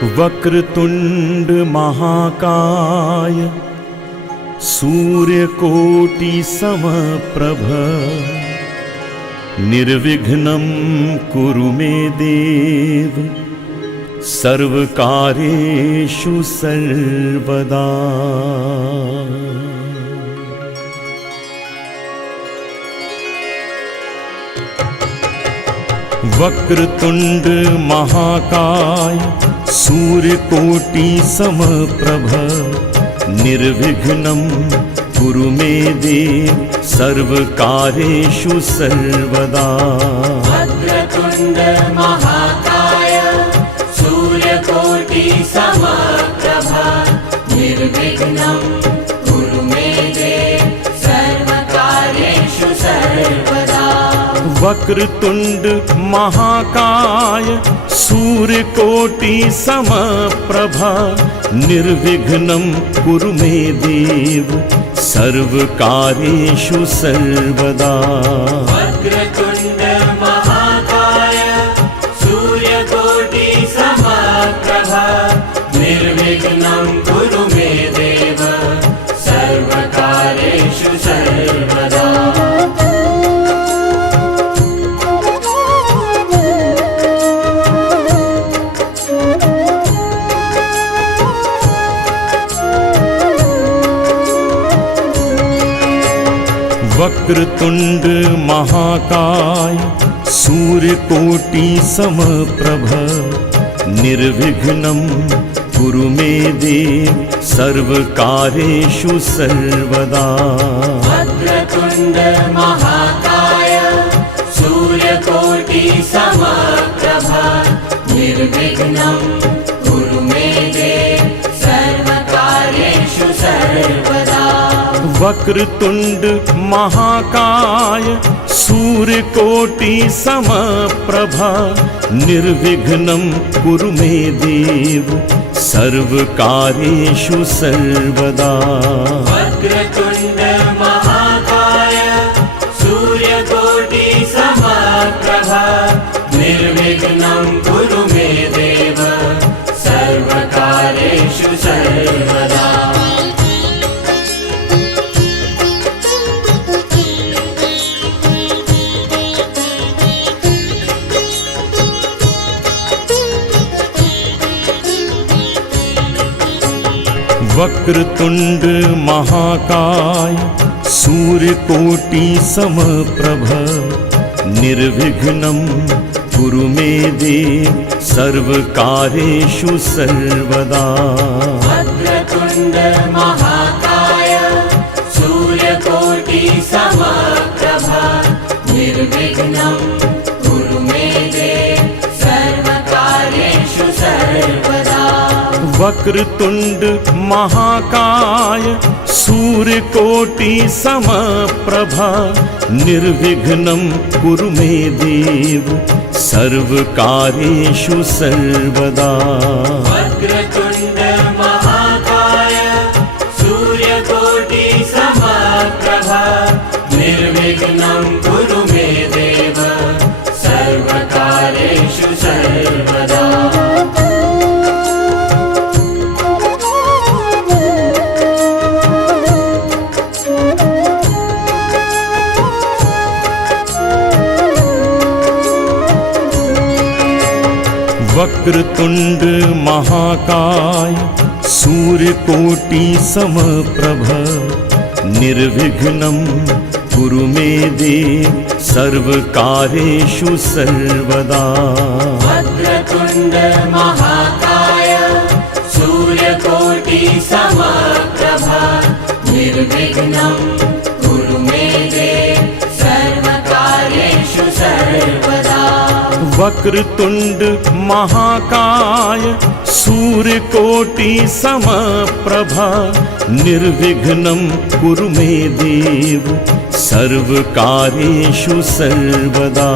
वक्रतुंड महाकाय सूर्यकोटि समप्रभ निर्विघ्नं कुरु मे देव सर्वकार्येषु सर्वदा। वक्रतुंड महाकाय सूर्यकोटि समप्रभ निर्विघ्नं कुरु मे देव सर्वकार्येषु सर्वदा। वक्रतुंड महाकाय सूर्यकोटि समप्रभ निर्विघ्नं कुरु मे देव सर्वकार्येषु सर्वदा। वक्रतुंड महाकाय सूर्यकोटि समप्रभा निर्विघ्नं कुरु मे देव सर्वकार्येषु सर्वदा। वक्रतुंड महाकाय सूर्यकोटि समप्रभा निर्विघ्नं कुरु मे देव सर्वकार्येषु सर्वदा। वक्रतुंड महाकाय सूर्यकोटि समप्रभ निर्विघ्नं कुरु मे देव सर्वकार्येषु सर्वदा। वक्रतुंड महाकाय सूर्यकोटि समप्रभ निर्विघ्नं कुरु मे देव सर्वकार्येषु सर्वदा। वक्रतुंड महाकाय सूर्यकोटि समप्रभा निर्विघ्नं कुरु मे देव सर्वकार्येषु सर्वदा। वक्रतुंड महाकाय सूर्यकोटि समप्रभ निर्विघ्नं कुरु मे देव सर्वकार्येषु सर्वदा। वक्रतुंड महाकाय सूर्यकोटि समप्रभ निर्विघ्नं कुरु मे देव सर्वकार्येषु सर्वदा। वक्रतुंड महाकाय सूर्यकोटि समप्रभ निर्विघ्नं कुरु मे देव सर्वकार्येषु सर्वदा। वक्रतुंड महाकाय सूर्यकोटि समप्रभा निर्विघ्नं कुरु मे देव सर्वकार्येषु सर्वदा। वक्रतुंड महाकाय सूर्यकोटि समप्रभ निर्विघ्नं कुरु मे देव सर्वकार्येषु सर्वदा। वक्रतुंड महाकाय सूर्यकोटि समप्रभ निर्विघ्नं कुरु मे देव सर्वकार्येषु सर्वदा। वक्रतुंड महाकाय सूर्यकोटि समप्रभ निर्विघ्नं कुरु मे देव सर्वकार्येषु सर्वदा। वक्रतुंड महाकाय सूर्यकोटि समप्रभा निर्विघ्नं कुरु मे देव सर्वकार्येषु सर्वदा।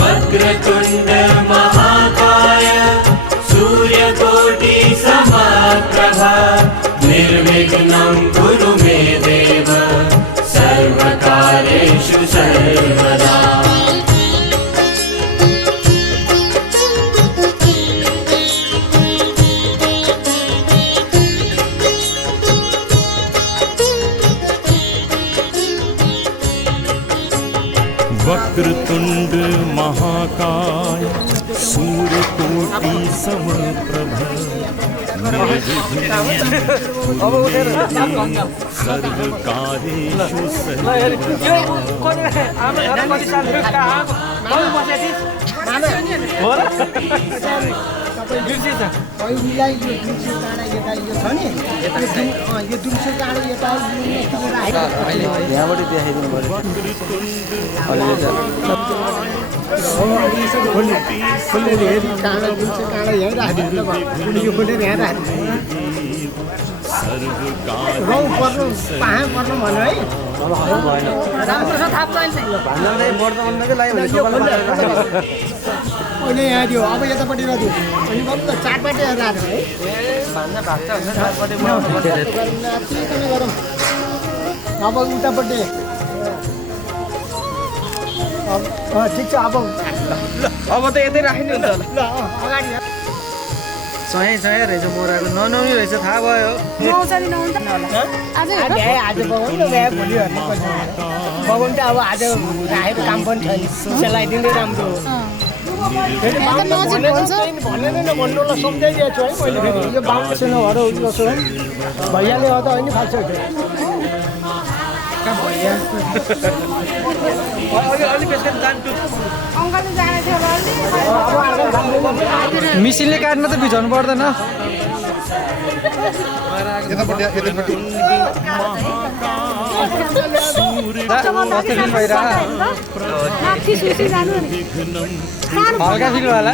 वक्रतुंड महाकाय सूर्यकोटि समप्रभ निर्विघ्नं कुरु मे देव सर्वकार्येषु सर्वदा। सूर्यकोटि समप्रभा सर्वकार्येषु पहिलाई यो दुम्से काँडा यता यो छ नि यो दुम्से काँडा यता यहाँबाट देखाइदिनु पर्यो खोलेर हेरि काँडा दुम्से काँडा यहीँ राख्नु यो खोलेर यहाँ राख्नु रौ पर्नु पाहाँ पर्नु भन्नु है अहिले यहाँ दियो अब यतापट्टि राख्यो अनि बल्ल चारपट्टि राख्यो है गरौँ अब उतापट्टि ठिक छ अब त यतै राख्नु हुन्छ ल अगाडि सही रहेछ मोराको ननाउने रहेछ थाहा भयो आज बगाउनु न भ्या भोलि बगाउनु त अब आज राखेको काम पनि छैन सेलाइदिँदै राम्रो भनेर भन्नु ल सम्झाइदिएको छु है मैले फेरि यो बाहुनसँग भएर जसो भैयाले गर्दा होइन फाल्छ मिसिनले काट्न त बिझाउनु पर्दैन हल्का फिल होला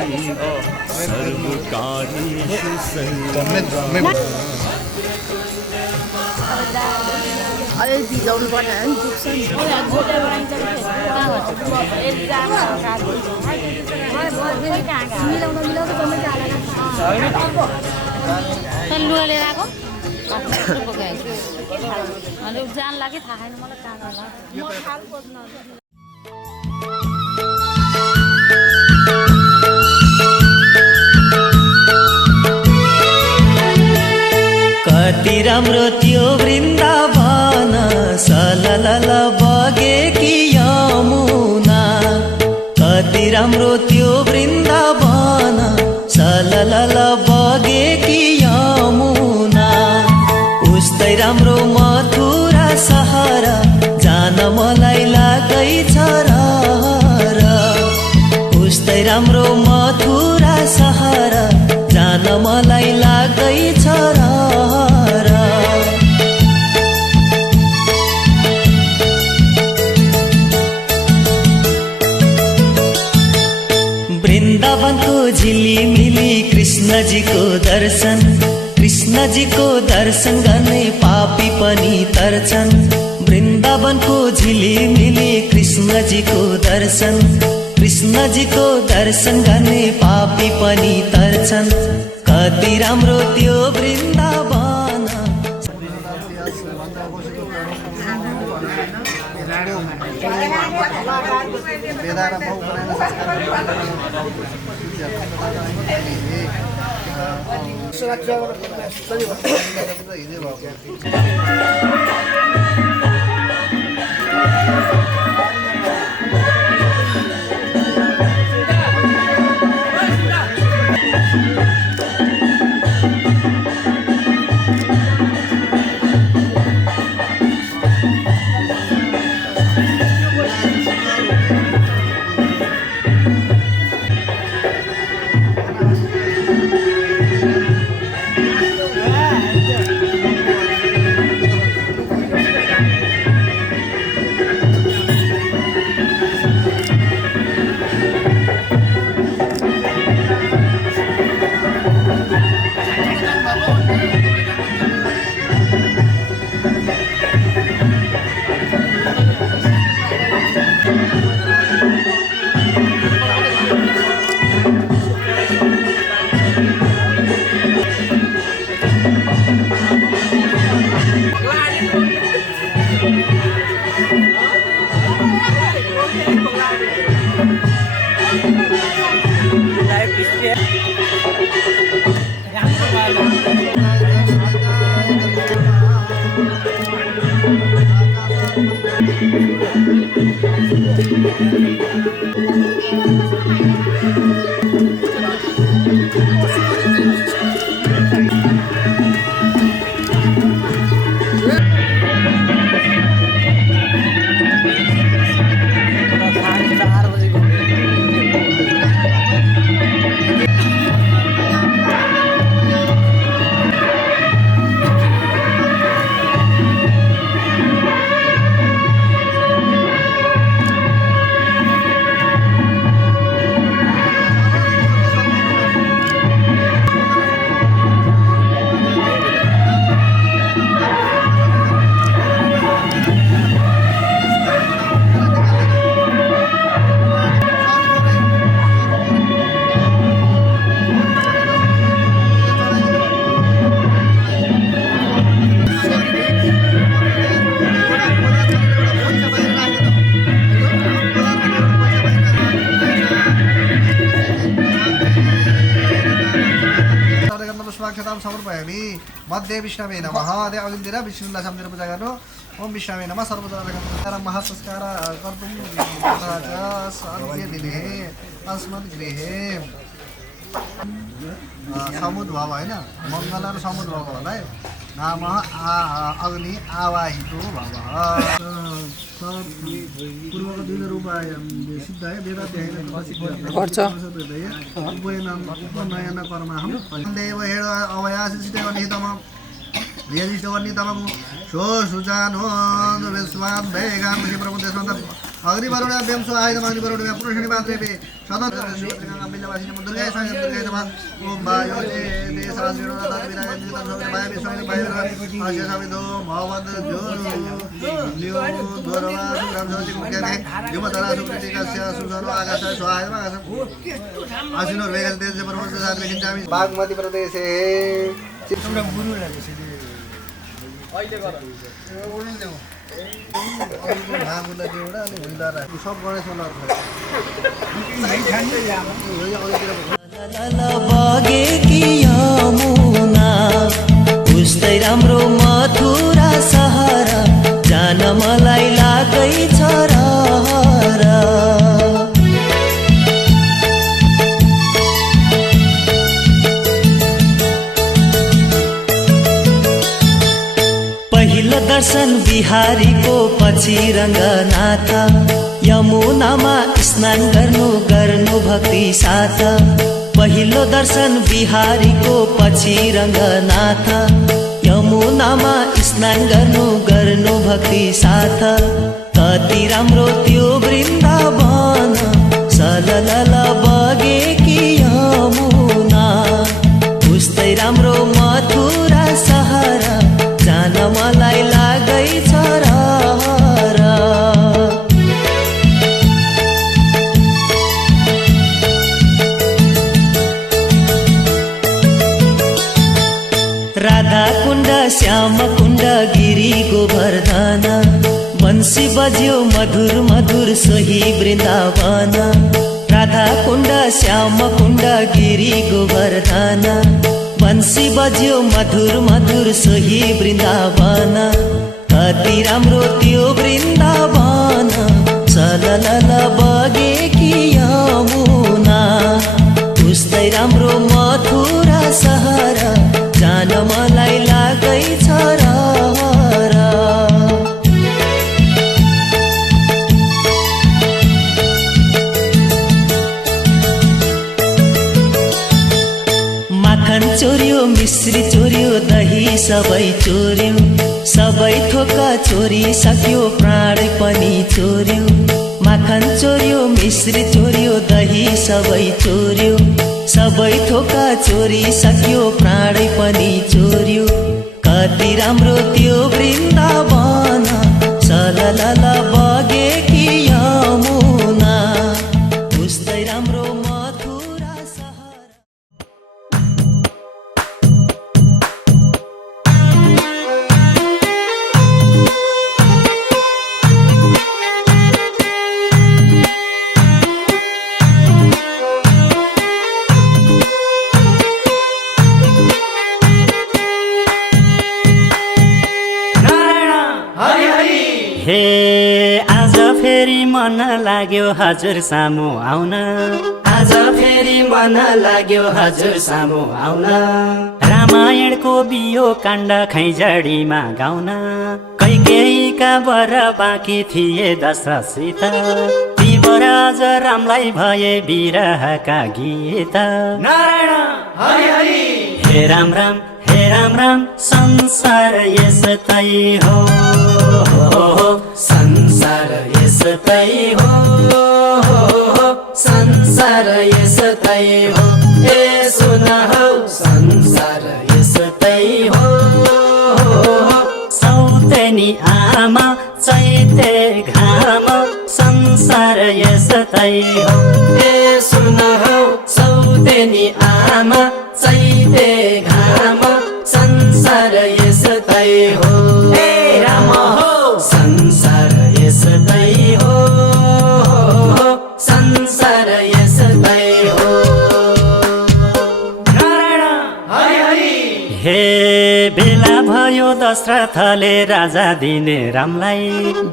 अझै भिजाउनु पर्ने नि दुख्छ नि लुगा लिएर आएको अनि जान लाग्यो थाहा छैन मलाई कहाँ होला म थाल खोज्न कति राम्रो त्यो वृन्दावन सललल बगेकी यमुना कति राम्रो त्यो वृन्दावन सललल बगेकी यमुना उस्तै राम्रो मथुरा सहर जान मलाई लागैछ र उस्तै राम्रो मथुरा सहर जान मलाई लाग्दैछ र वृन्दावनको झिलिमिली कृष्णजीको दर्शन गर्ने पापी पनि तर्छन् वृन्दावनको झिलिमिली कृष्णजीको दर्शन गर्ने पापी पनि तर्छन् कति राम्रो त्यो वृन्दावन स्वाक्षतां समर्पयामि मध्ये विष्णवे नमः अदे अगिल्तिर बिस्मिल्लाह सम्झेर पूजा गर्नु ओम विष्णवे नमः सर्वदा महासंस्कार कर्तुं तथा च शान्तिः दिने अस्मत् गृहे समुद्भव होइन मङ्गल र समुद्भव होला है नाम अग्नि आवाहितो भव पूर्वको दुईवटा उपाय सिद्ध है वेदाध्ययन उपनयन कर्महं देव हेड अवयासिष्टेव निहितम यजिष्ठवर्णितमं शो सुजानो विश्वान् वेगान् प्रमुदेशवन्त अग्निवरुणाभ्यं स्वाहाय नमः अग्निवरुणाभ्यं पुरुषणि मात्रेपि सदा बिल्लवासिनं दुर्गाय स्वाहा दुर्गाय नमः ओम वायोजे देशाश्रेणो तथा विनायकं वाय विश्वं वाय आशयसामिदो भवद जो न्यो द्वारवा सुरामसोति मुख्यने युमतरा सुकृतिकस्य सुसरो आकाशः स्वाहाय नमः आशिनो वेगल तेज परमोच्च साधने किंचामि बागमती प्रदेशे चित्तुरा गुरु लागेछ अहिले गर ओल्न देऊ नामुला देउडा अनि भुइँदा राख्नु सब गणेश बगे कि यमुना उस्तै राम्रो मथुरा सहर जान मलाई लाग्दैछ रहर पहिलो दर्शन बिहारीको पछि रङ्गनाथ यमुनामा स्नान गर्नु भक्ति साथ पहिलो दर्शन बिहारीको पछि रङ्गनाथ यमुनामा स्नान गर्नु भक्ति साथ कति राम्रो त्यो वृन्दावन सललल बगे कि यमुना उस्तै राम्रो मथुरा सहर जान मलाई लाग्दैछ रहर राधा कुण्ड श्याम कुण्ड गिरी गोवर्धन बंसी बज्यो मधुर मधुर सोही वृन्दावन राधा कुण्ड श्याम कुण्ड गिरी गोवर्धन बंसी बज्यो मधुर मधुर सोही वृन्दावन कति राम्रो त्यो वृन्दावन सललल बगे कि यमुना उस्तै राम्रो मथुरा सहर जान मलाई लाग्दैछ रहर माखन चोर्यो मिश्री चोर्यो दही सबै चोर्यो सबै थोका चोरी सक्यो प्राण पनि चोर्यो माखन चोर्यो मिश्री चोर्यो दही सबै चोर्यो सबै थोका चोरी सक्यो प्राण पनि चोर्यो कति राम्रो त्यो वृन्दावन सललल बगे कि यमुना उस्तै राम्रो मथुरा सहर हे आज फेरि मन लाग्यो हजुर सामु आउन आज फेरि मन लाग्यो हजुर सामु आउन रामायणको बियो काण्ड खैजडीमा गाउन कैकेयीका वर बाँकी थिए दशरथसित ती वरराज रामलाई भए विरहका गीत नारायण हरि हरि हे राम राम संसार यस्तै हो संसार यस्तै हो संसार यस्तै हो ए सुन हौ संसार यस्तै हो सौतेनी आमा चैते घाम संसार यस्तै हो ए सुन हौ सौतेनी आमा चैते घाम संसार यस्तै हो ए राम हो संसार यस्तै हो संसार यस्तै हो नारायण हरि हरि बेला भयो दशरथले राजा दिने रामलाई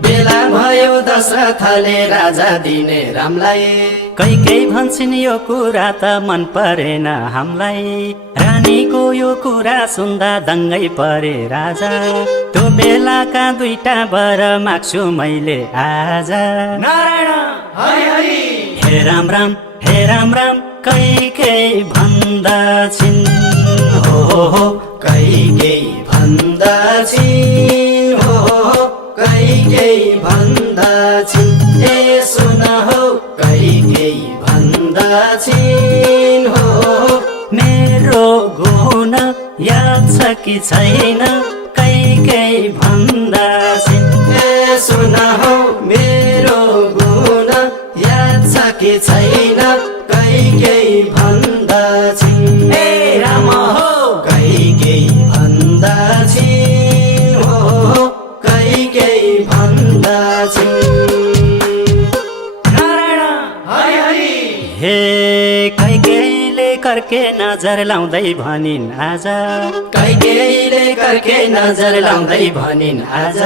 बेला भयो दशरथले राजा दिने रामलाई कैकै भन्छन् यो कुरा त मन परेन हामीलाई रानीको यो कुरा सुन्दा दङ्गै परे राजा त्यो बेलाका दुईटा वर माग्छु मैले आज नारायण हरि हरि हे राम राम हे राम राम कैकै भन्दछिन् हो कैकै भन्दछिन् हो कैकै भन्दछिन् ए सुन हो कैकै भन्दछिन् हो मेरो गुण याद छ कि छैन कैकै भन्दछिन् ए सुन हो मेरो गुण याद छ कि छैन कैकै भन्दछिन् ए राम हो कैकै भन्दछिन् हो कैकै भन्दछिन् नारायण हरि हरि हे कैकेयीले कर्के नजर लाउँदै भनिन् आज कैकेयीले कर्के नजर लाउँदै भनिन् आज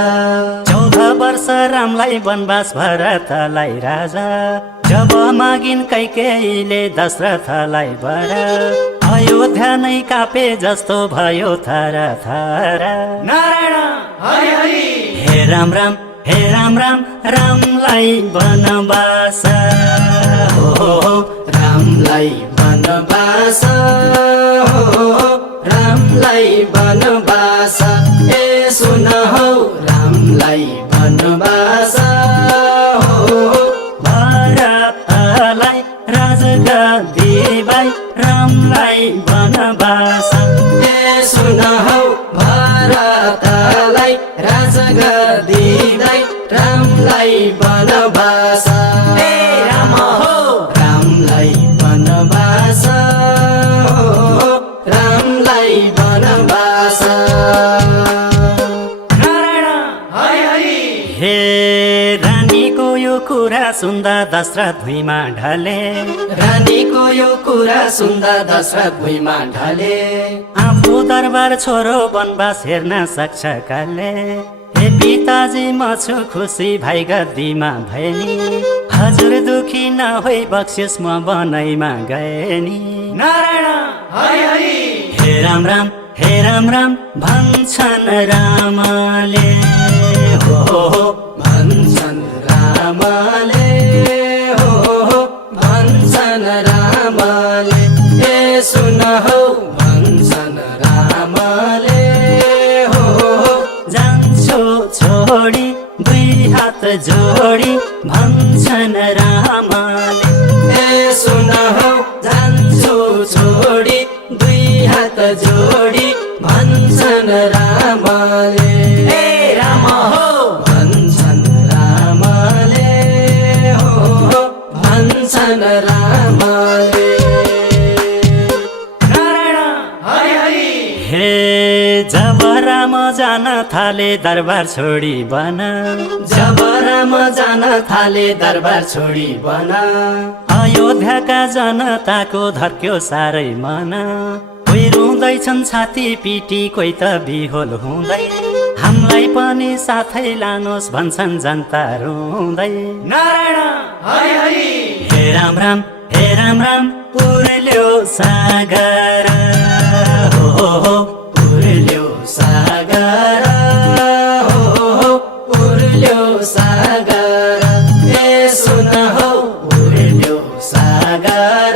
14 वर्ष रामलाई वनवास भरतलाई राजा जब मागिन् कैकेयीले दशरथलाई वर अयोध्या नै कापे जस्तो भयो थर थर नारायण हरि हरि हे राम राम हे राम राम रामलाई वनवास हो रामलाई वनवास हो रामलाई वनवास ए सुन हो रामलाई वनवास हो भरतलाई राजगद्दीलाई रामलाई वनवास ए सुन हो भरतलाई राजगद्दीलाई रामलाई वनवास ए राम हो रामलाई वनवास हो रामलाई वनवास नारायण हरि हरि हे रानीको यो कुरा सुन्दा दशरथ भुइँमा ढले रानीको यो कुरा सुन्दा दशरथ भुइँमा ढले आफू दरबार छोरो वनवास हेर्न सक्छ काले हे पिताजी म छु खुसी भाइ गद्दीमा भए नि हजुर दुखी नहोई बक्सियोस् म बनैमा गए नि नारायण हरि हरि हे राम राम हे राम राम भन्छन् रामले हो भन्छन् रामले हो भन्छन् रामले ए सुन हो भन्छन् रामले हो जान्छु छोडी दुई हात जोडी भन्छन् रामले ए सुन हो जान्छु छोडी दुई हात जोडी भन्छन् रामले ए राम हो भन्छन् रामले हो भन्छन् रामले नारायण हरि हरि हे जब राम जान थाले दरबार छोडी बन जब राम जान थाले दरबार छोडी बन अयोध्याका जनताको धर्क्यो साह्रै मन कोही रुँदैछन् छाती पिटी कोही त बिहोल हुँदै हामीलाई पनि साथै लानुहोस् भन्छन् जनता रुँदै नारायण हरि हरि हे राम राम हे राम राम उर्ल्यो सागर हो उर्ल्यो सागर हो उर्ल्यो सागर ए सुन हो उर्ल्यो सागर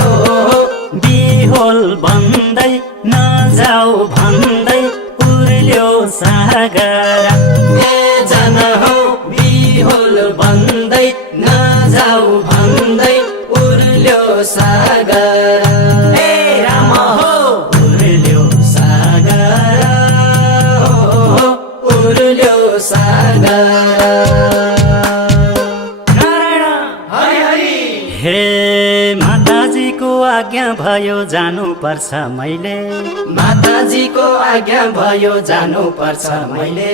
हो बिहोल बन्दै नजाऊ भन्दै उर्ल्यो सागर ए जन हो बिहोल बन्दै नजाऊ भन्दै उर्ल्यो सागर ए राम हो उर्ल्यो सागर हो उर्ल्यो सागर नारायण हरि हरि हे माताजीको आज्ञा भयो जानु पर्छ मैले माताजीको आज्ञा भयो जानु पर्छ मैले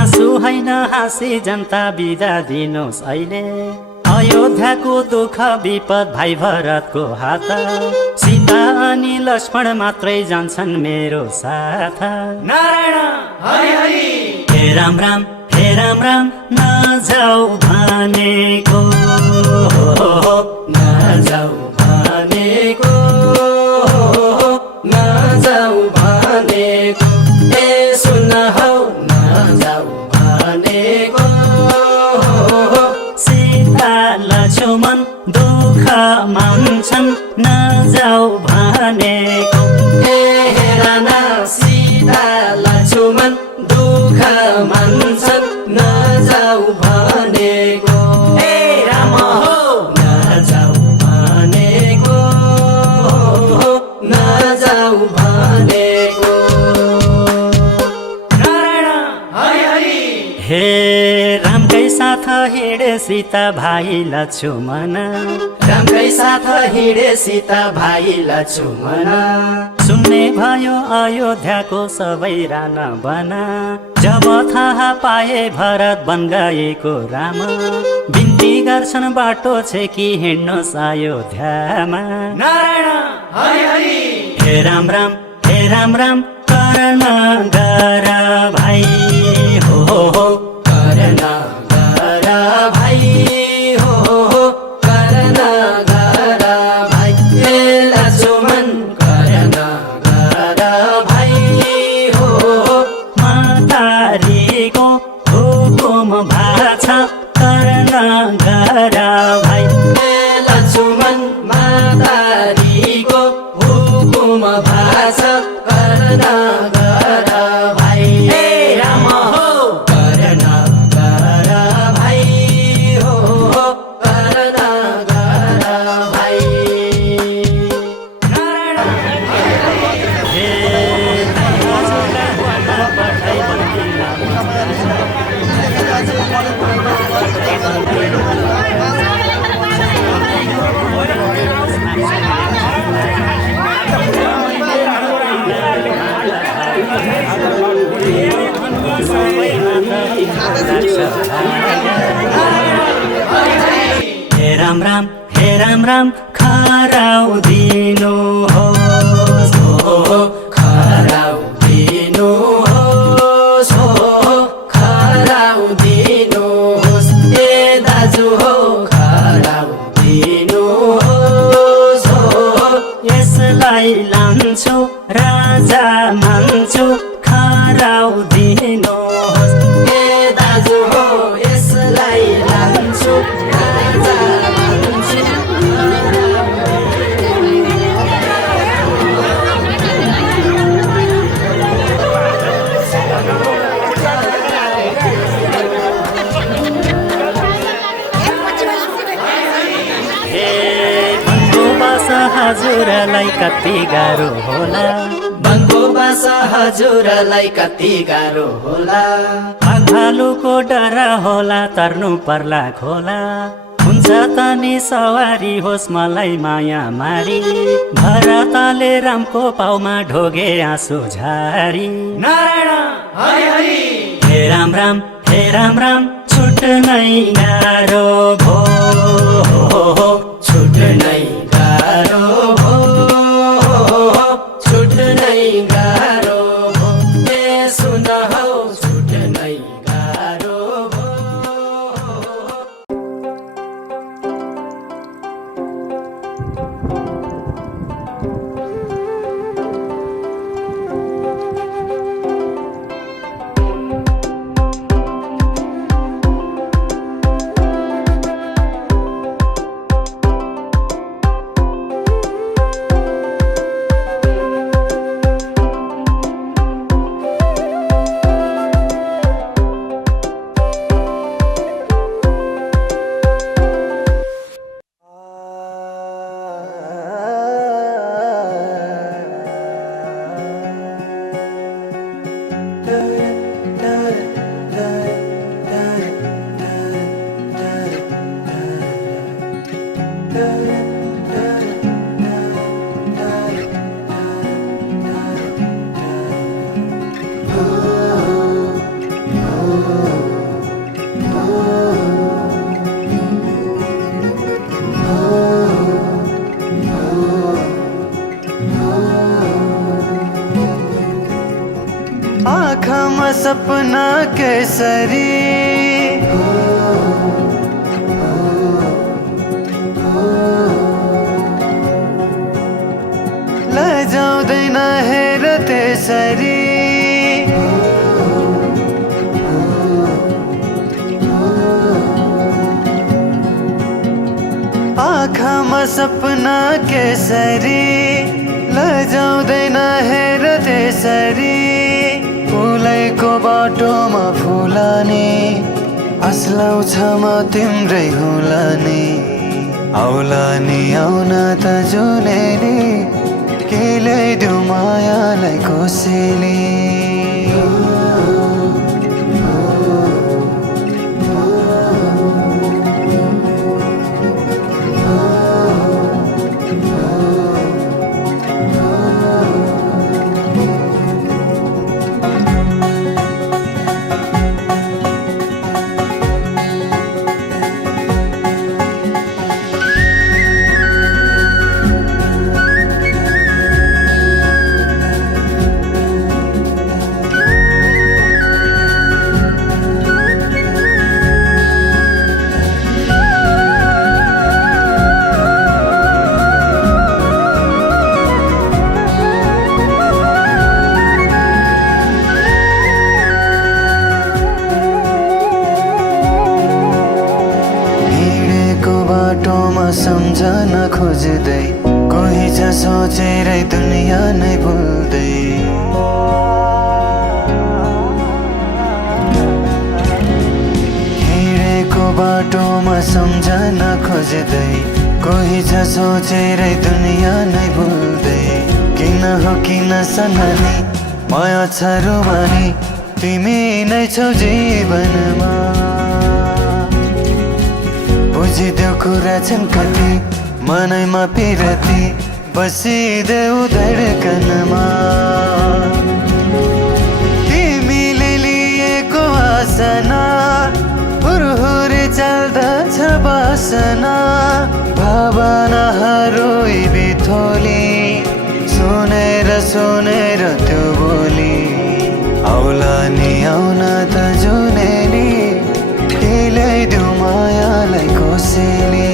आँसु होइन हाँसी जनता बिदा दिनुहोस् अहिले अयोध्याको दुःख विपद भाइ भरतको हात सीता अनि लक्ष्मण मात्रै जान्छन् मेरो साथ नारायण हरि हरि हे राम राम नजाऊ भनेको नजाऊ भनेको नजाऊ भनेको ए सुन हौ नजाऊ भनेको सीता लक्ष्मण दुःख मान्छन् नजाऊ भनेको ए हेरा न सीता लक्ष्मण दुःख मान्छन् नजाऊ भनेको ए राम हो नजाऊ भनेको नजाऊ भनेको नारायण हरि हरि हे रामकै साथ हिँडे सीता भाइ लक्ष्मण रामकै साथ हिँडे सीता भाइ लक्ष्मण सुन्ने भयो अयोध्याको सबै रान बना जब थाहा पाए भरत बन गएको राम बिन्ती गर्छन् बाटो छे कि हिँड्नुहोस् अयोध्यामा नारायण हरि हरि हे राम राम करन गर भाइ हो करन गर भाइ हो करन गर भाइ हे लक्ष्मण करन गर भाइ हो मातारीको हुकुम भाछ करन गर भाइ हे लक्ष्मण मातारीको हुकुम भाछ करन गर भाइ हे राम हो करन गर भाइ हो करन गर भाइ हे राम खराउ दिनु होस् हो खराउ दिनु होस् हो खराउ दिनु होस् ए दाजु हो खराउ दिनु होस् हो यसलाई लान्छु राजा मान्छु खराउ दिनु होस् ए दाजु हो यसलाई लान्छु राजा मान्छु हजुरलाई कति गाह्रो होला बनको बासा हजुरलाई कति गाह्रो होला भालुको डर होला तर्नु पर्ला खोला हुन्छ त नि सवारी होस् मलाई माया मारी भरतले रामको पाउमा ढोगे आँसु झारी नारायण हरि हरि हे राम राम छुट्नै गाह्रो भो छुट्नै गाह्रो भो छुट्नै गाह्रो भो ए सुन हौ छुट्नै गाह्रो भो सपना केसरी लजाउँदैन हेर त्यसरी आँखामा सपना केसरी लजाउँदैन हेर त्यसरी फुलैको बाटोमा फुलाने असलाउँछ म तिम्रै होला नि आउला नि आउन त जुनेली के ल्याइदेऊ मायालाई कोसेली सम्झन खोज्दै कोही छ सोचेरै दुनिया नै भुल्दै हिँडेको बाटोमा सम्झन खोज्दै कोही छ सोचेरै दुनिया नै भुल्दै किन हो किन सननी माया छ रुवानी तिमी नै छौ जीवनमा बुझिदेऊ कुरा छन् कति मनैमा पिरती बसिदेऊ धडकनमा तिमीले लिएको आसना हुरहुरे चल्दछ बासना भावनाहरू बिथोली सुनेर त्यो बोली आउला नि आउन त जुनेली के ल्याइदेऊ मायालाई कोसेली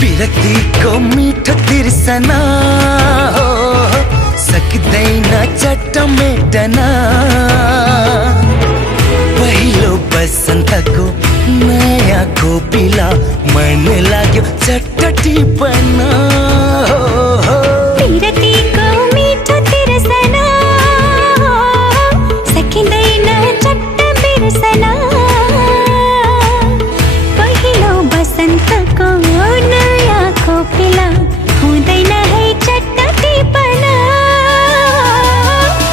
विरक्तिको मिठो तिर्सना हो सक्दैन चट्ट मेटना पहिलो बसन्तको नयाँ खोपिला मन लाग्यो चट्ट टिपना विरक्तिको मिठो तिर्सना हो सकिँदैन चट्ट बिर्सना पहिलो बसन्तको खोपिला हुँदैन है चट्ट टिपना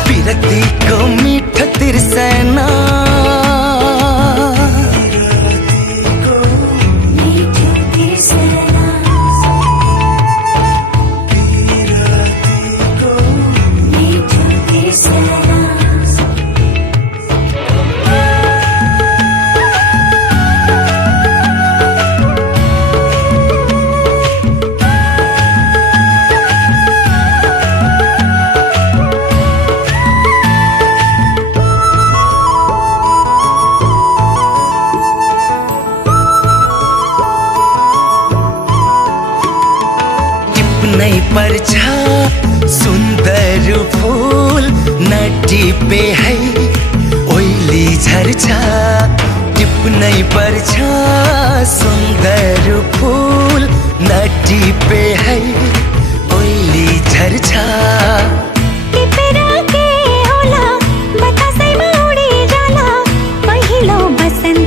विरक्तिको मिठो तिर्सना नै पर्छ सुन्दर फूल नटिपे है ओइली झर्छ टिप्नै पर्छ सुन्दर फूल नटिपे है ओइली झर्छ टिपेर के होला बतासैमा उडी जाला पहिलो बसन्त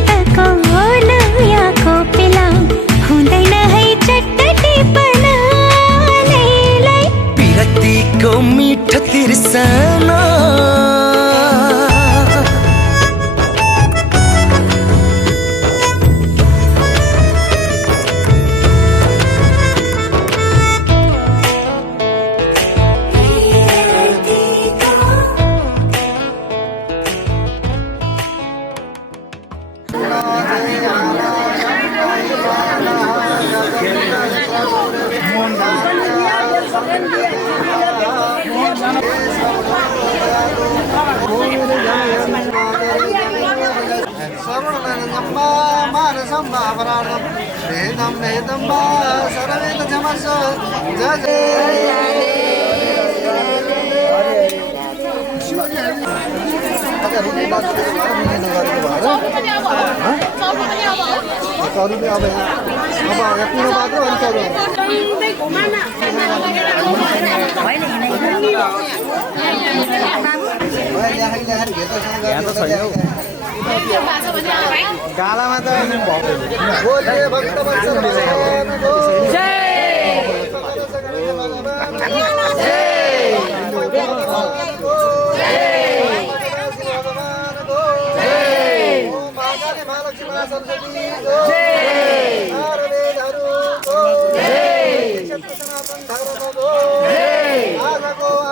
वा अपराधं वेदं वेदं वा सर्वेद क्षमस्व जय गालामा त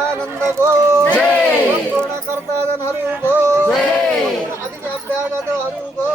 आनन्दको पूर्ण कर्ता जनहरूको अधिक अभ्यागतहरूको